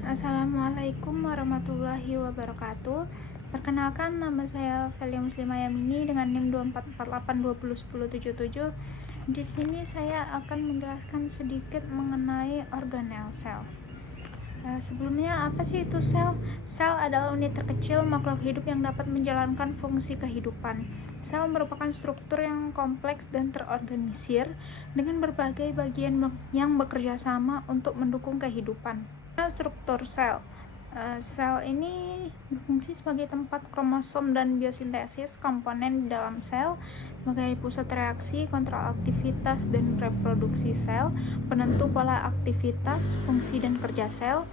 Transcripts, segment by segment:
Assalamualaikum warahmatullahi wabarakatuh. Perkenalkan, nama saya Velia Muslimah Yamini dengan NIM 2448201077. Di sini saya akan menjelaskan sedikit mengenai organel sel. Sebelumnya, apa sih itu sel? Sel adalah unit terkecil makhluk hidup yang dapat menjalankan fungsi kehidupan. Sel merupakan struktur yang kompleks dan terorganisir dengan berbagai bagian yang bekerja sama untuk mendukung kehidupan. Struktur sel. Sel ini berfungsi sebagai tempat kromosom dan biosintesis komponen di dalam sel, sebagai pusat reaksi, kontrol aktivitas dan reproduksi sel, penentu pola aktivitas, fungsi dan kerja sel.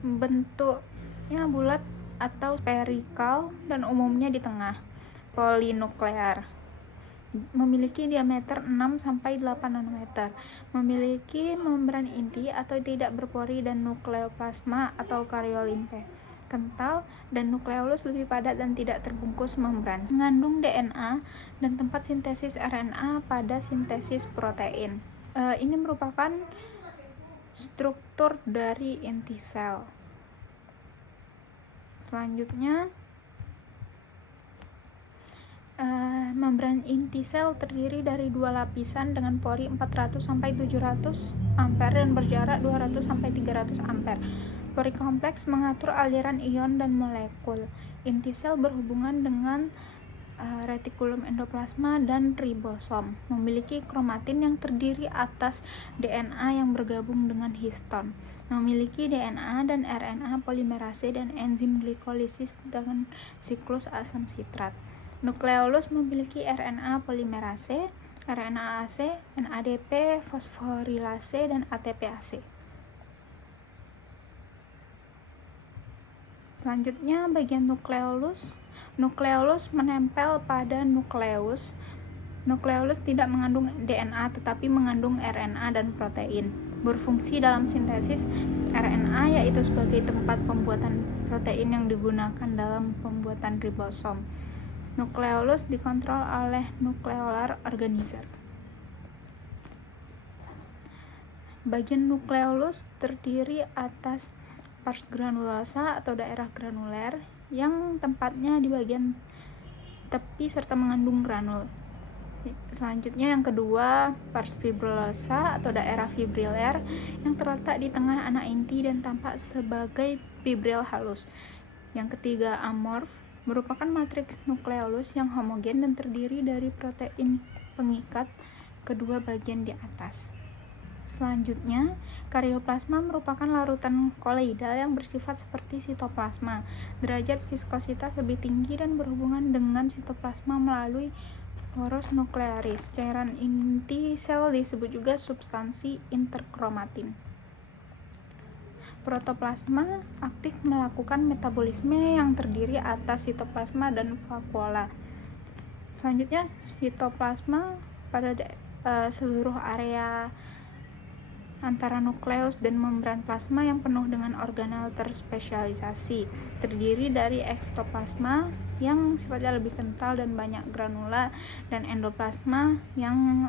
Bentuknya bulat atau spherical dan umumnya di tengah. Polinuklear. Memiliki diameter 6-8 nanometer, memiliki membran inti atau tidak berpori dan nukleoplasma atau karyolimpe kental, dan nukleolus lebih padat dan tidak terbungkus membran. Mengandung DNA dan tempat sintesis RNA pada sintesis protein. Ini merupakan struktur dari inti sel. Selanjutnya, membran inti sel terdiri dari dua lapisan dengan pori 400-700 ampere dan berjarak 200-300 ampere. Pori kompleks mengatur aliran ion dan molekul. Inti sel berhubungan dengan retikulum endoplasma dan ribosom. Memiliki kromatin yang terdiri atas DNA yang bergabung dengan histon. Memiliki DNA dan RNA polimerase dan enzim glikolisis dengan siklus asam sitrat. Nukleolus memiliki RNA polimerase, RNase, NADP, fosforilase, dan ATPase. Selanjutnya, bagian nukleolus. Nukleolus menempel pada nukleus. Nukleolus tidak mengandung DNA tetapi mengandung RNA dan protein. Berfungsi dalam sintesis RNA, yaitu sebagai tempat pembuatan protein yang digunakan dalam pembuatan ribosom. Nukleolus dikontrol oleh nukleolar organizer. Bagian nukleolus terdiri atas pars granulosa atau daerah granuler yang tempatnya di bagian tepi serta mengandung granul. Selanjutnya yang kedua, pars fibrillosa atau daerah fibriller yang terletak di tengah anak inti dan tampak sebagai fibril halus. Yang ketiga, amorf merupakan matriks nukleolus yang homogen dan terdiri dari protein pengikat kedua bagian di atas. Selanjutnya, karyoplasma merupakan larutan koloidal yang bersifat seperti sitoplasma. Derajat viskositas lebih tinggi dan berhubungan dengan sitoplasma melalui poros nuklearis. Cairan inti sel disebut juga substansi interkromatin. Protoplasma aktif melakukan metabolisme yang terdiri atas sitoplasma dan vakuola. Selanjutnya, sitoplasma pada seluruh area antara nukleus dan membran plasma yang penuh dengan organel terspesialisasi. Terdiri dari ekstoplasma yang sifatnya lebih kental dan banyak granula, dan endoplasma yang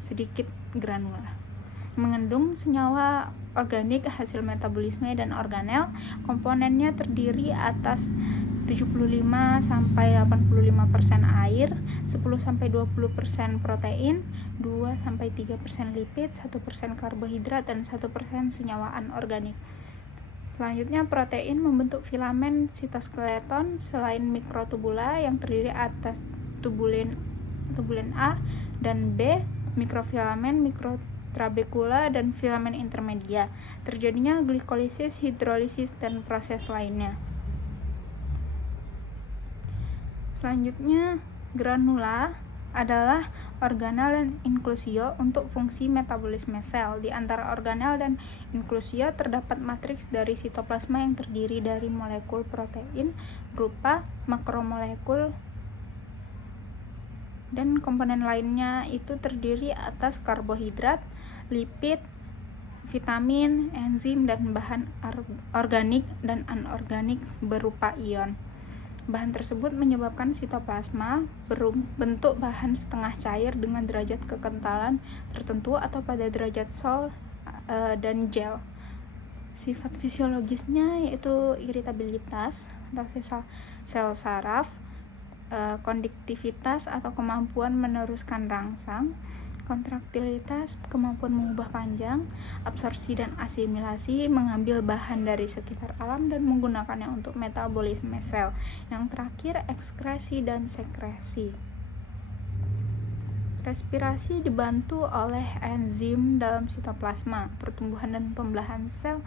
sedikit granula. Mengandung senyawa organik hasil metabolisme dan organel. Komponennya terdiri atas 75-85% air, 10-20% protein, 2-3% lipid, 1% karbohidrat, dan 1% senyawa anorganik. Selanjutnya, protein membentuk filamen sitoskeleton selain mikrotubula yang terdiri atas tubulin A dan B, mikrofilamen, mikrotrabekula, dan filamen intermedia. Terjadinya glikolisis, hidrolisis, dan proses lainnya. Selanjutnya, granula adalah organel dan inklusio untuk fungsi metabolisme sel. Di antara organel dan inklusio terdapat matriks dari sitoplasma yang terdiri dari molekul protein berupa makromolekul, dan komponen lainnya itu terdiri atas karbohidrat, lipid, vitamin, enzim, dan bahan organik dan anorganik berupa ion. Bahan tersebut menyebabkan sitoplasma berbentuk bahan setengah cair dengan derajat kekentalan tertentu atau pada derajat sol dan gel. Sifat fisiologisnya yaitu iritabilitas atau sel saraf, konduktivitas atau kemampuan meneruskan rangsang, kontraktilitas, kemampuan mengubah panjang, absorpsi dan asimilasi, mengambil bahan dari sekitar alam dan menggunakannya untuk metabolisme sel. Yang terakhir, ekskresi dan sekresi. Respirasi dibantu oleh enzim dalam sitoplasma, pertumbuhan dan pembelahan sel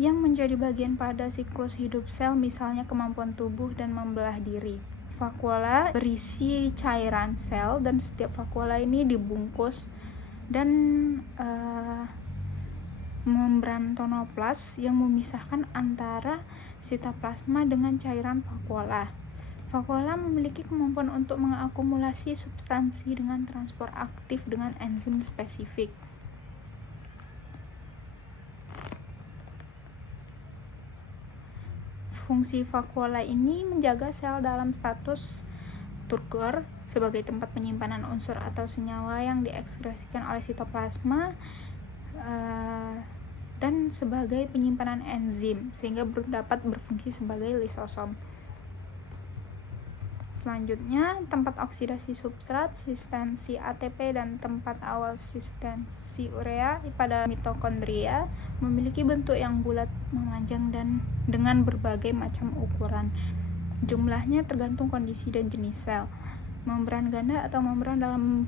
yang menjadi bagian pada siklus hidup sel, misalnya kemampuan tubuh dan membelah diri. Vakuola berisi cairan sel dan setiap vakuola ini dibungkus dan membran tonoplas yang memisahkan antara sitoplasma dengan cairan vakuola. Vakuola memiliki kemampuan untuk mengakumulasi substansi dengan transport aktif dengan enzim spesifik. Fungsi vakuola ini menjaga sel dalam status turgor sebagai tempat penyimpanan unsur atau senyawa yang diekskresikan oleh sitoplasma dan sebagai penyimpanan enzim sehingga dapat berfungsi sebagai lisosom. Selanjutnya, tempat oksidasi substrat, sistensi ATP, dan tempat awal sistensi urea pada mitokondria memiliki bentuk yang bulat, memanjang, dan dengan berbagai macam ukuran. Jumlahnya tergantung kondisi dan jenis sel. Membran ganda atau membran dalam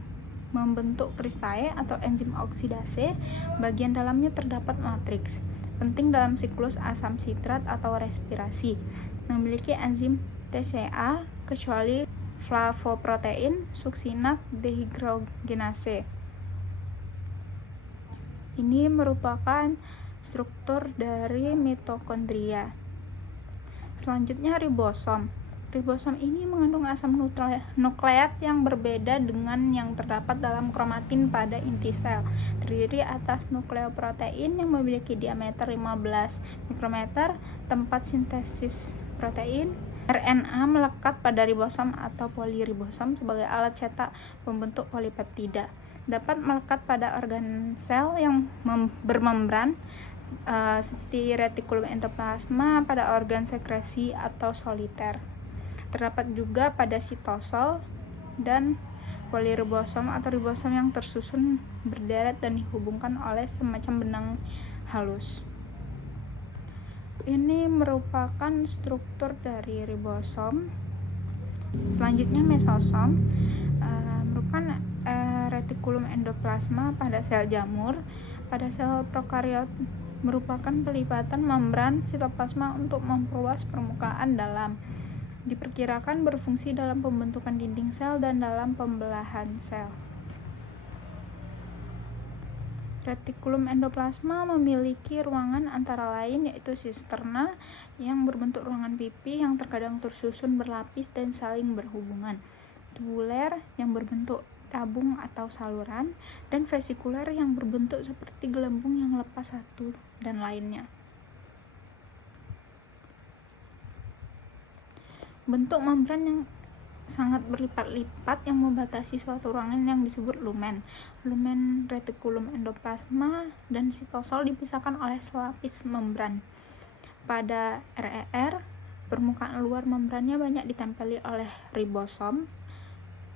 membentuk kristae atau enzim oksidase, bagian dalamnya terdapat matriks. Penting dalam siklus asam sitrat atau respirasi. Memiliki enzim TCA kecuali flavoprotein suksinat dehidrogenase. Ini merupakan struktur dari mitokondria. Selanjutnya ribosom. Ribosom ini mengandung asam nukleat yang berbeda dengan yang terdapat dalam kromatin pada inti sel. Terdiri atas nukleoprotein yang memiliki diameter 15 mikrometer, tempat sintesis protein. RNA melekat pada ribosom atau poliribosom sebagai alat cetak pembentuk polipeptida. Dapat melekat pada organ sel yang bermembran seperti retikulum endoplasma, pada organ sekresi atau soliter. Terdapat juga pada sitosol dan poliribosom atau ribosom yang tersusun berderet dan dihubungkan oleh semacam benang halus. Ini merupakan struktur dari ribosom. Selanjutnya mesosom merupakan retikulum endoplasma pada sel jamur. Pada sel prokariot merupakan pelipatan membran sitoplasma untuk memperluas permukaan dalam. Diperkirakan berfungsi dalam pembentukan dinding sel dan dalam pembelahan sel. Retikulum endoplasma memiliki ruangan antara lain yaitu sisterna yang berbentuk ruangan pipi yang terkadang tersusun berlapis dan saling berhubungan, tubuler yang berbentuk tabung atau saluran, dan vesikuler yang berbentuk seperti gelembung yang lepas satu dan lainnya. Bentuk membran yang sangat berlipat-lipat yang membatasi suatu ruangan yang disebut lumen. Lumen retikulum endoplasma dan sitosol dipisahkan oleh selapis membran. Pada RER, permukaan luar membrannya banyak ditempeli oleh ribosom,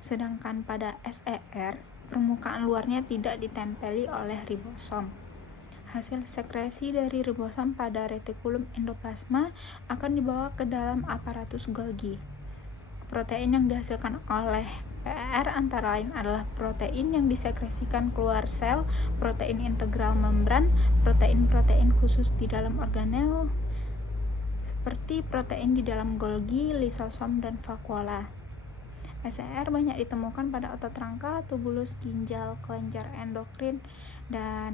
sedangkan pada SER, permukaan luarnya tidak ditempeli oleh ribosom. Hasil sekresi dari ribosom pada retikulum endoplasma akan dibawa ke dalam aparatus Golgi. Protein yang dihasilkan oleh PR antara lain adalah protein yang disekresikan keluar sel, protein integral membran, protein-protein khusus di dalam organel, seperti protein di dalam Golgi, lisosom, dan vakuola. SER banyak ditemukan pada otot rangka, tubulus, ginjal, kelenjar endokrin, dan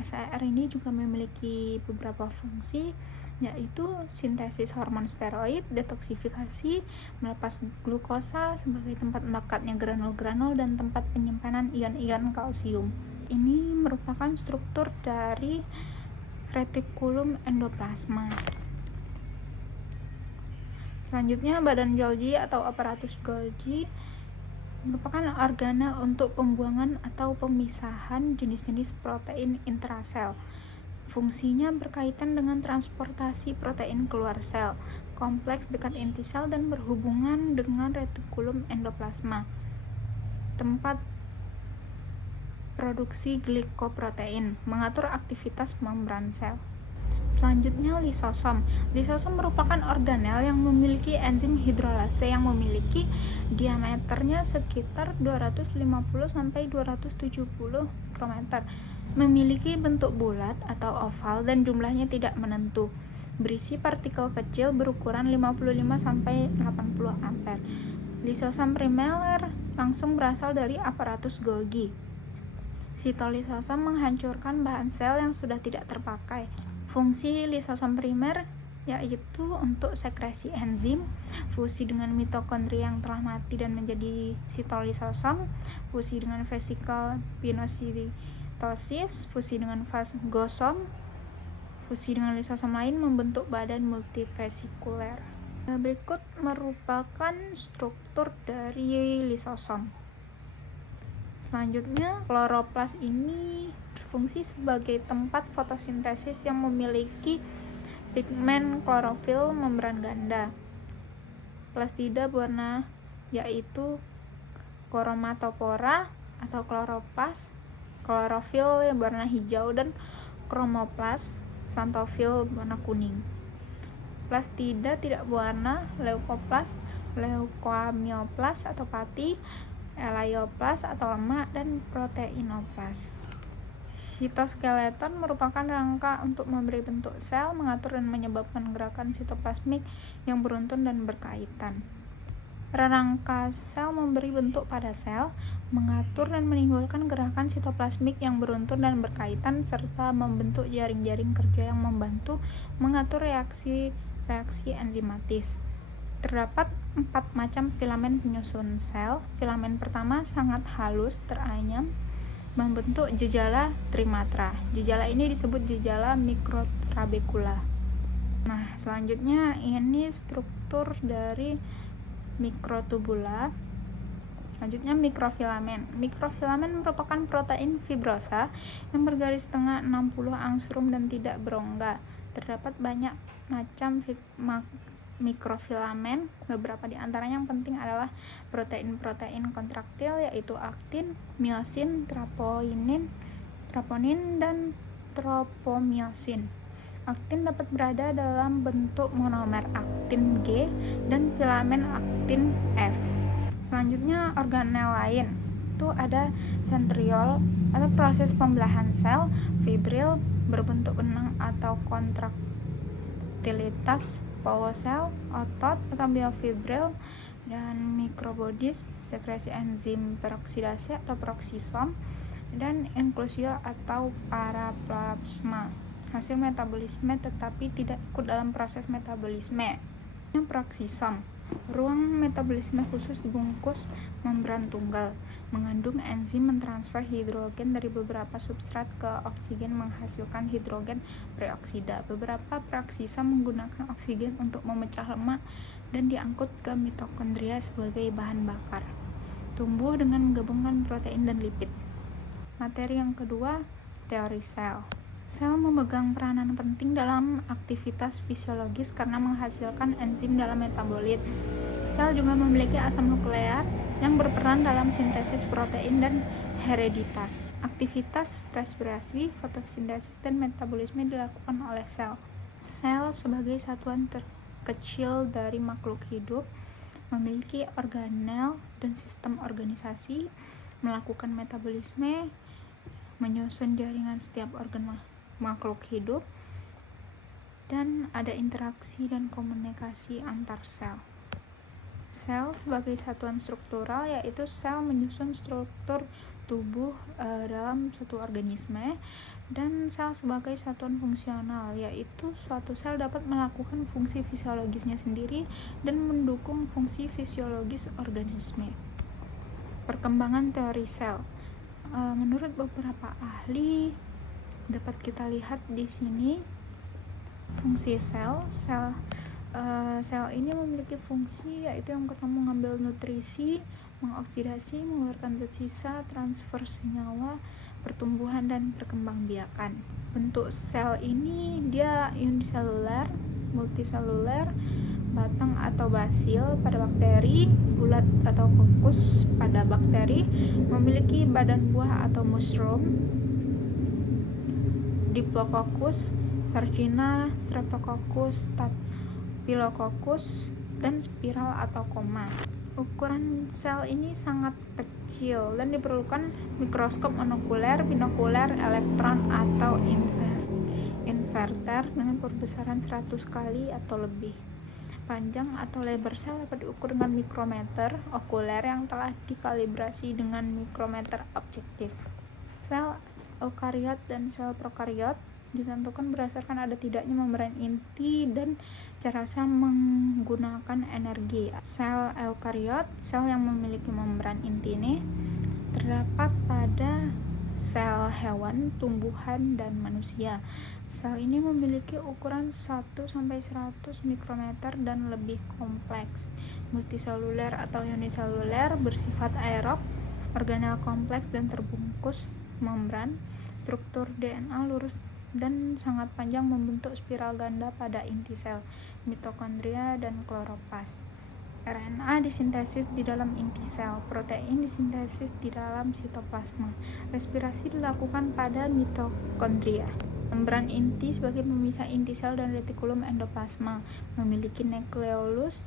SER ini juga memiliki beberapa fungsi, yaitu sintesis hormon steroid, detoksifikasi, melepas glukosa sebagai tempat melekatnya granul-granul, dan tempat penyimpanan ion-ion kalsium. Ini merupakan struktur dari retikulum endoplasma. Selanjutnya, badan Golgi atau aparatus Golgi merupakan organel untuk pembuangan atau pemisahan jenis-jenis protein intrasel. Fungsinya berkaitan dengan transportasi protein keluar sel, kompleks dekat inti sel dan berhubungan dengan retikulum endoplasma, tempat produksi glikoprotein, mengatur aktivitas membran sel. Selanjutnya lisosom. Lisosom merupakan organel yang memiliki enzim hidrolase yang memiliki diameternya sekitar 250 sampai 270 mikrometer. Memiliki bentuk bulat atau oval dan jumlahnya tidak menentu. Berisi partikel kecil berukuran 55 sampai 80 ampere. Lisosom primer langsung berasal dari aparatus Golgi. Sitolisosom menghancurkan bahan sel yang sudah tidak terpakai. Fungsi lisosom primer yaitu untuk sekresi enzim, fusi dengan mitokondria yang telah mati dan menjadi sitolisosom, fusi dengan vesikel pinositosis, fusi dengan fagosom, fusi dengan lisosom lain membentuk badan multivesikuler. Berikut merupakan struktur dari lisosom. Selanjutnya, kloroplas ini berfungsi sebagai tempat fotosintesis yang memiliki pigmen klorofil membran ganda. Plastida berwarna yaitu chromatopora atau kloroplas, klorofil yang berwarna hijau, dan kromoplas, xanthofil berwarna kuning. Plastida tidak berwarna, leukoplas, leukoamioplas atau pati, elaioplas atau lemak, dan proteinoplas. Sitoskeleton merupakan rangka untuk memberi bentuk sel, mengatur dan menyebabkan gerakan sitoplasmik yang beruntun dan berkaitan. Rangka sel memberi bentuk pada sel, mengatur dan menimbulkan gerakan sitoplasmik yang beruntun dan berkaitan, serta membentuk jaring-jaring kerja yang membantu mengatur reaksi enzimatis. Terdapat 4 macam filamen penyusun sel. Filamen pertama sangat halus, teranyam, membentuk jejala trimatra. Jejala ini disebut jejala mikrotrabekula. Nah, selanjutnya ini struktur dari mikrotubula. Selanjutnya mikrofilamen. Mikrofilamen merupakan protein fibrosa yang bergaris tengah 60 angstrom dan tidak berongga. Terdapat banyak macam mikrofilamen, beberapa di antaranya yang penting adalah protein-protein kontraktil yaitu aktin, miosin, troponin, dan tropomiosin. Aktin dapat berada dalam bentuk monomer aktin G dan filamen aktin F. Selanjutnya organel lain, itu ada sentriol atau proses pembelahan sel, fibril berbentuk benang atau kontraktilitas, power-sel, otot atau biofibril, dan mikrobodies, sekresi enzim peroksidase atau peroksisom, dan inklusio atau paraplasma, hasil metabolisme tetapi tidak ikut dalam proses metabolisme. Peroksisom, ruang metabolisme khusus dibungkus membran tunggal, mengandung enzim mentransfer hidrogen dari beberapa substrat ke oksigen menghasilkan hidrogen peroksida. Beberapa peroksisom menggunakan oksigen untuk memecah lemak dan diangkut ke mitokondria sebagai bahan bakar. Tumbuh dengan menggabungkan protein dan lipid. Materi yang kedua, teori sel. Sel memegang peranan penting dalam aktivitas fisiologis karena menghasilkan enzim dalam metabolit. Sel juga memiliki asam nukleat yang berperan dalam sintesis protein dan hereditas. Aktivitas respirasi, fotosintesis, dan metabolisme dilakukan oleh sel. Sel sebagai satuan terkecil dari makhluk hidup memiliki organel dan sistem organisasi, melakukan metabolisme, menyusun jaringan setiap organ makhluk hidup, dan ada interaksi dan komunikasi antar sel. Sel sebagai satuan struktural yaitu sel menyusun struktur tubuh dalam suatu organisme, dan sel sebagai satuan fungsional yaitu suatu sel dapat melakukan fungsi fisiologisnya sendiri dan mendukung fungsi fisiologis organisme. Perkembangan teori sel. Menurut beberapa ahli dapat kita lihat di sini fungsi sel ini memiliki fungsi yaitu yang pertama mengambil nutrisi, mengoksidasi, mengeluarkan zat sisa, transfer senyawa, pertumbuhan dan perkembangbiakan. Bentuk sel ini dia uniseluler, multiseluler, batang atau basil pada bakteri, bulat atau kokus pada bakteri, memiliki badan buah atau mushroom, Diplococcus, Sargina, Streptococcus, Staphylococcus, dan spiral atau koma. Ukuran sel ini sangat kecil dan diperlukan mikroskop monokuler, binokuler, elektron atau inverter dengan perbesaran 100 kali atau lebih. Panjang atau lebar sel dapat diukur dengan mikrometer okuler yang telah dikalibrasi dengan mikrometer objektif. Sel eukariot dan sel prokariot ditentukan berdasarkan ada tidaknya membran inti dan cara sel menggunakan energi. Sel eukariot, sel yang memiliki membran inti ini terdapat pada sel hewan, tumbuhan, dan manusia. Sel ini memiliki ukuran 1-100 mikrometer dan lebih kompleks. Multiseluler atau uniseluler bersifat aerob, organel kompleks dan terbungkus membran. Struktur DNA lurus dan sangat panjang membentuk spiral ganda pada inti sel, mitokondria, dan kloroplas. RNA disintesis di dalam inti sel, protein disintesis di dalam sitoplasma. Respirasi dilakukan pada mitokondria. Membran inti sebagai pemisah inti sel dan retikulum endoplasma, memiliki nukleolus,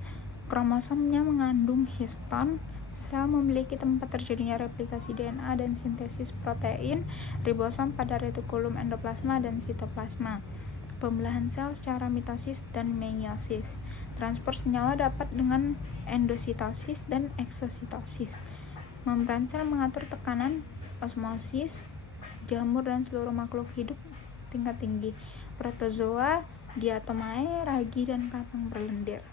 kromosomnya mengandung histon. Sel memiliki tempat terjadinya replikasi DNA dan sintesis protein, ribosom pada retikulum endoplasma dan sitoplasma. Pembelahan sel secara mitosis dan meiosis. Transport senyawa dapat dengan endositosis dan eksositosis. Membran sel mengatur tekanan, osmosis, jamur dan seluruh makhluk hidup tingkat tinggi, protozoa, diatomae, ragi, dan kapang berlendir.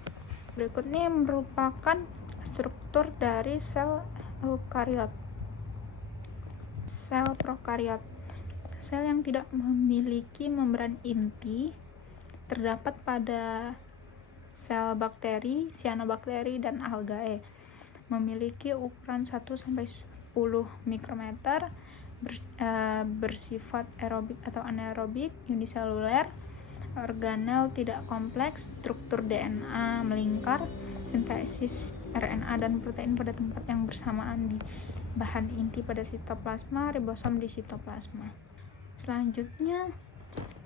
Berikutnya merupakan struktur dari sel eukariot. Sel prokariot, sel yang tidak memiliki membran inti, terdapat pada sel bakteri, cyanobacteria, dan algae. Memiliki ukuran 1-10 mikrometer, bersifat aerobik atau anaerobik, uniseluler, organel tidak kompleks, struktur DNA melingkar, sintesis RNA dan protein pada tempat yang bersamaan di bahan inti pada sitoplasma, ribosom di sitoplasma. Selanjutnya,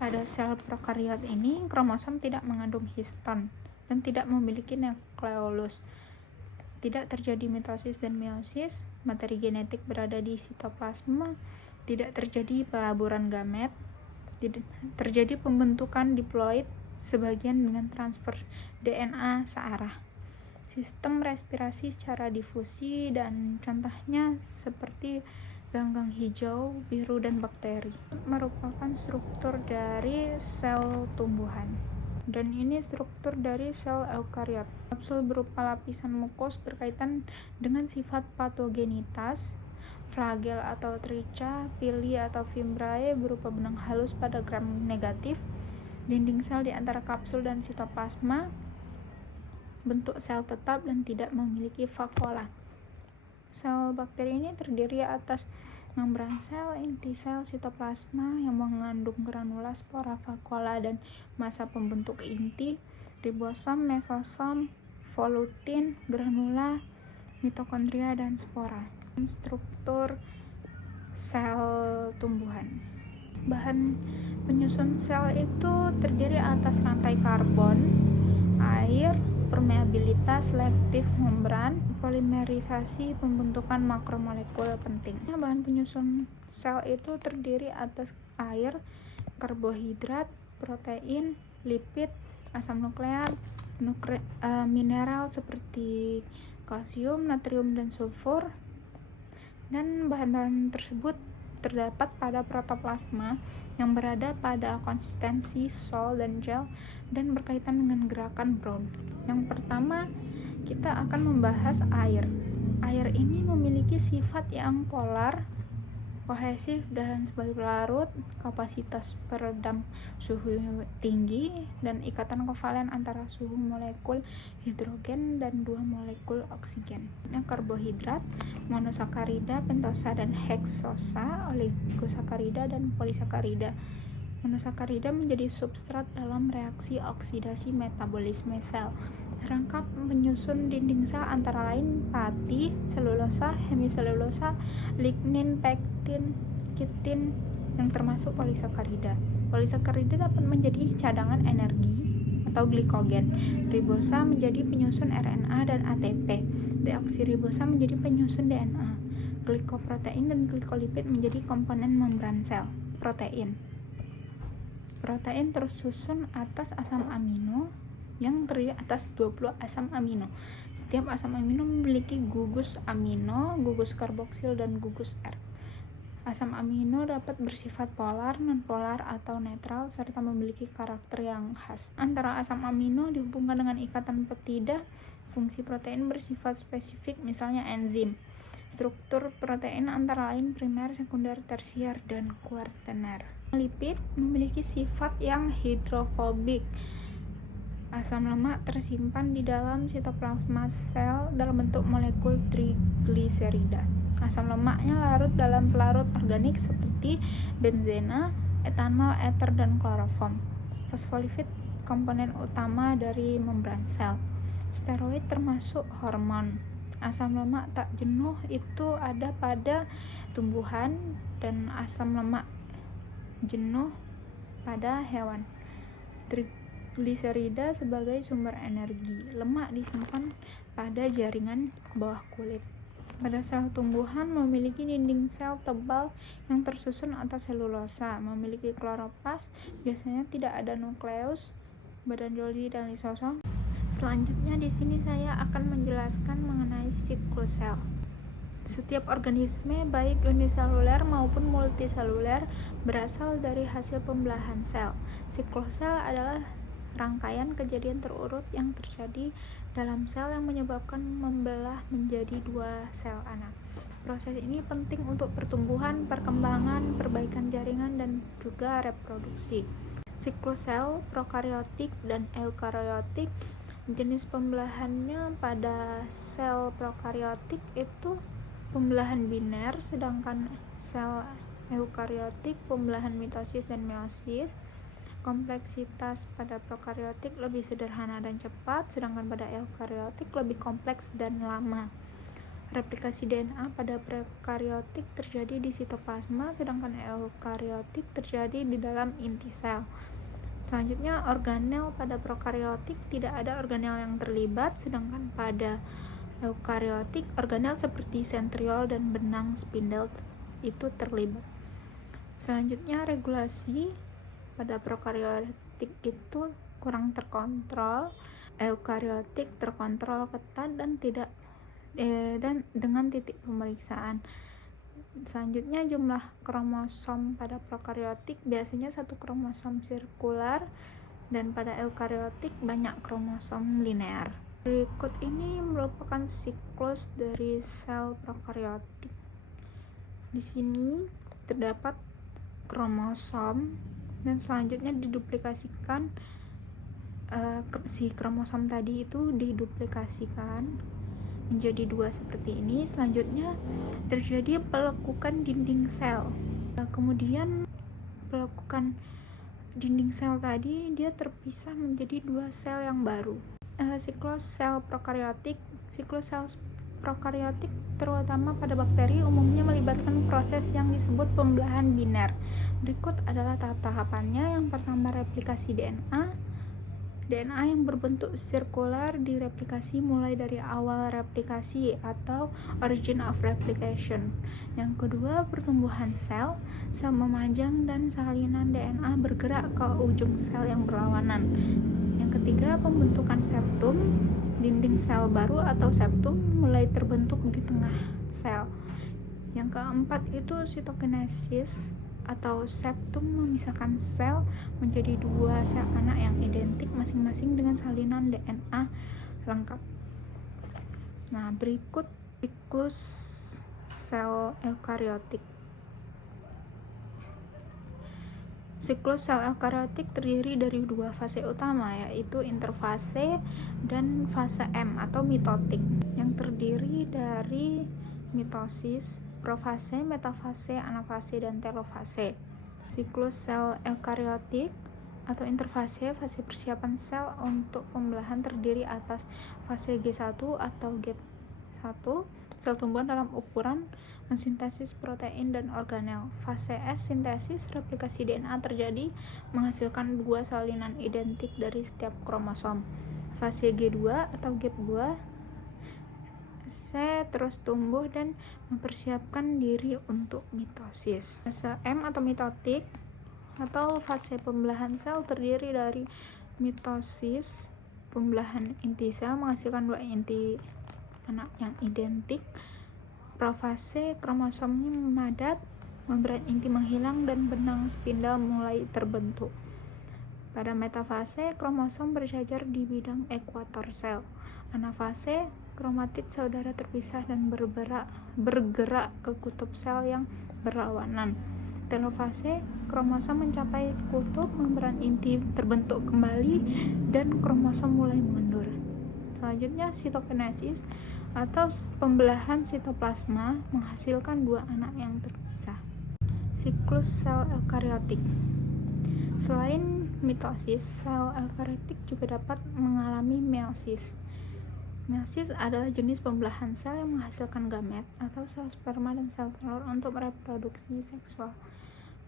pada sel prokariot ini, kromosom tidak mengandung histon dan tidak memiliki nukleolus. Tidak terjadi mitosis dan meiosis, materi genetik berada di sitoplasma, tidak terjadi pelaburan gamet, tidak terjadi pembentukan diploid sebagian dengan transfer DNA searah. Sistem respirasi secara difusi dan contohnya seperti ganggang hijau, biru, dan bakteri. Merupakan struktur dari sel tumbuhan. Dan ini struktur dari sel eukariot. Kapsul berupa lapisan mukos berkaitan dengan sifat patogenitas. Flagel atau tricha, pili atau fimbriae berupa benang halus pada gram negatif. Dinding sel di antara kapsul dan sitoplasma. Bentuk sel tetap dan tidak memiliki vakuola. Sel bakteri ini terdiri atas membran sel, inti sel, sitoplasma yang mengandung granula, spora, vakuola, dan massa pembentuk inti, ribosom, mesosom, volutin, granula, mitokondria, dan spora. Struktur sel tumbuhan. Bahan penyusun sel itu terdiri atas rantai karbon, air, permeabilitas, selektif membran, polimerisasi, pembentukan makromolekul penting. Bahan penyusun sel itu terdiri atas air, karbohidrat, protein, lipid, asam nukleat, mineral seperti kalsium, natrium, dan sulfur. Dan bahan-bahan tersebut terdapat pada protoplasma yang berada pada konsistensi sol dan gel dan berkaitan dengan gerakan Brown. Yang pertama, kita akan membahas air. Air ini memiliki sifat yang polar kohesif dan sebagai pelarut, kapasitas peredam suhu tinggi, dan ikatan kovalen antara suhu molekul hidrogen dan dua molekul oksigen. Karbohidrat, monosakarida, pentosa, dan heksosa, oligosakarida, dan polisakarida. Monosakarida menjadi substrat dalam reaksi oksidasi metabolisme sel. Rangkap penyusun dinding sel antara lain pati, selulosa, hemiselulosa, lignin, pektin, kitin, yang termasuk polisakarida. Polisakarida dapat menjadi cadangan energi atau glikogen. Ribosa menjadi penyusun RNA dan ATP. Deoksiribosa menjadi penyusun DNA. Glikoprotein dan glikolipid menjadi komponen membran sel. Protein tersusun atas asam amino yang terdiri atas 20 asam amino. Setiap asam amino memiliki gugus amino, gugus karboksil, dan gugus R. Asam amino dapat bersifat polar, nonpolar, atau netral, serta memiliki karakter yang khas. Antara asam amino dihubungkan dengan ikatan peptida. Fungsi protein bersifat spesifik, misalnya enzim. Struktur protein antara lain primer, sekunder, tersier, dan kuartener. Lipid memiliki sifat yang hidrofobik. Asam lemak tersimpan di dalam sitoplasma sel dalam bentuk molekul trigliserida. Asam lemaknya larut dalam pelarut organik seperti benzena, etanol, eter, dan kloroform. Fosfolipid komponen utama dari membran sel. Steroid termasuk hormon. Asam lemak tak jenuh itu ada pada tumbuhan dan asam lemak jenuh pada hewan. Gliserida sebagai sumber energi. Lemak disimpan pada jaringan bawah kulit. Pada sel tumbuhan memiliki dinding sel tebal yang tersusun atas selulosa, memiliki kloroplas, biasanya tidak ada nukleus, badan Golgi, dan lisosom. Selanjutnya di sini saya akan menjelaskan mengenai siklus sel. Setiap organisme baik uniseluler maupun multiseluler berasal dari hasil pembelahan sel. Siklus sel adalah rangkaian kejadian terurut yang terjadi dalam sel yang menyebabkan membelah menjadi dua sel anak. Proses ini penting untuk pertumbuhan, perkembangan, perbaikan jaringan, dan juga reproduksi. Siklus sel prokariotik dan eukariotik. Jenis pembelahannya pada sel prokariotik itu pembelahan biner, sedangkan sel eukariotik pembelahan mitosis dan meiosis. Kompleksitas pada prokariotik lebih sederhana dan cepat, sedangkan pada eukariotik lebih kompleks dan lama. Replikasi DNA pada prokariotik terjadi di sitoplasma, sedangkan eukariotik terjadi di dalam inti sel. Selanjutnya, organel pada prokariotik tidak ada organel yang terlibat, sedangkan pada eukariotik organel seperti sentriol dan benang spindel itu terlibat. Selanjutnya, regulasi pada prokariotik itu kurang terkontrol, eukariotik terkontrol ketat dan dengan titik pemeriksaan. Selanjutnya, jumlah kromosom pada prokariotik biasanya satu kromosom sirkular, dan pada eukariotik banyak kromosom linear. Berikut ini merupakan siklus dari sel prokariotik. Di sini terdapat kromosom, dan selanjutnya diduplikasikan si kromosom tadi itu diduplikasikan menjadi dua seperti ini. Selanjutnya terjadi pelekukan dinding sel. Kemudian pelekukan dinding sel tadi dia terpisah menjadi dua sel yang baru. Siklus sel prokariotik. Siklus sel prokariotik terutama pada bakteri umumnya melibatkan proses yang disebut pembelahan biner. Berikut adalah tahap-tahapannya. Yang pertama, replikasi DNA. DNA yang berbentuk sirkular direplikasi mulai dari awal replikasi atau origin of replication. Yang kedua, pertumbuhan sel. Sel memanjang dan salinan DNA bergerak ke ujung sel yang berlawanan. Yang ketiga, pembentukan septum. Dinding sel baru atau septum mulai terbentuk di tengah sel. Yang keempat itu sitokinesis atau septum memisahkan sel menjadi dua sel anak yang identik masing-masing dengan salinan DNA lengkap. Nah, berikut siklus sel eukariotik. Siklus sel eukariotik terdiri dari dua fase utama, yaitu interfase dan fase M atau mitotik, yang terdiri dari mitosis, profase, metafase, anafase, dan telofase. Siklus sel eukariotik atau interfase, fase persiapan sel untuk pembelahan, terdiri atas fase G1 atau G1, sel tumbuhan dalam ukuran mensintesis protein dan organel. Fase S, sintesis, replikasi DNA terjadi menghasilkan dua salinan identik dari setiap kromosom. Fase G2 atau G2, sel terus tumbuh dan mempersiapkan diri untuk mitosis. Fase M atau mitotik atau fase pembelahan sel terdiri dari mitosis, pembelahan inti sel menghasilkan dua inti anak yang identik. Profase, kromosomnya memadat, membran inti menghilang, dan benang spindal mulai terbentuk. Pada metafase, kromosom berjajar di bidang ekuator sel. Anafase, kromatid saudara terpisah dan bergerak ke kutub sel yang berlawanan. Telofase, kromosom mencapai kutub, membran inti terbentuk kembali, dan kromosom mulai mundur. Selanjutnya, sitokinesis atau pembelahan sitoplasma menghasilkan dua anak yang terpisah. Siklus sel eukariotik. Selain mitosis, sel eukariotik juga dapat mengalami meiosis. Meiosis adalah jenis pembelahan sel yang menghasilkan gamet atau sel sperma dan sel telur untuk reproduksi seksual.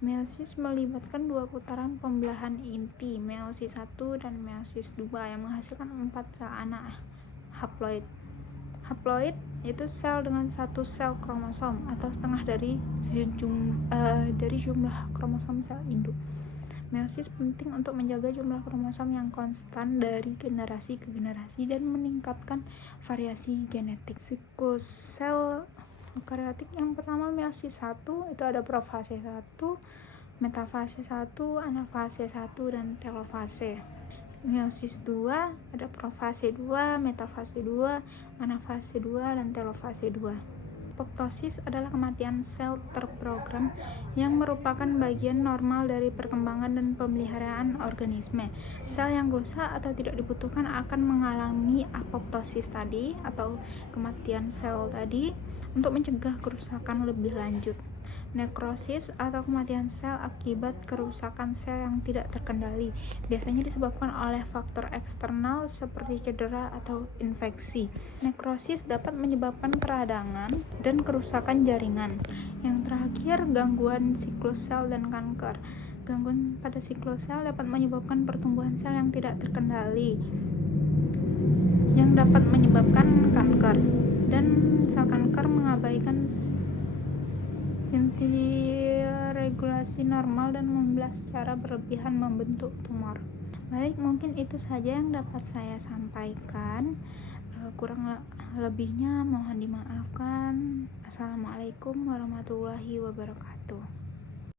Meiosis melibatkan dua putaran pembelahan inti, meiosis 1 dan meiosis 2, yang menghasilkan 4 sel anak haploid. Haploid itu sel dengan satu sel kromosom atau setengah dari jumlah kromosom sel induk. Meiosis penting untuk menjaga jumlah kromosom yang konstan dari generasi ke generasi dan meningkatkan variasi genetik. Siklus sel eukariotik yang pertama, meiosis 1, itu ada profase 1, metafase 1, anafase 1, dan telofase. Meiosis 2, ada profase 2, metafase 2, anafase 2, dan telofase 2. Apoptosis adalah kematian sel terprogram yang merupakan bagian normal dari perkembangan dan pemeliharaan organisme. Sel yang rusak atau tidak dibutuhkan akan mengalami apoptosis tadi atau kematian sel tadi untuk mencegah kerusakan lebih lanjut. Nekrosis atau kematian sel akibat kerusakan sel yang tidak terkendali, biasanya disebabkan oleh faktor eksternal seperti cedera atau infeksi. Nekrosis dapat menyebabkan peradangan dan kerusakan jaringan. Yang terakhir, gangguan siklus sel dan kanker. Gangguan pada siklus sel dapat menyebabkan pertumbuhan sel yang tidak terkendali, yang dapat menyebabkan kanker, dan sel kanker mengabaikan regulasi normal dan membelah secara berlebihan membentuk tumor. Baik, mungkin itu saja yang dapat saya sampaikan. Kurang lebihnya mohon dimaafkan. Assalamualaikum warahmatullahi wabarakatuh.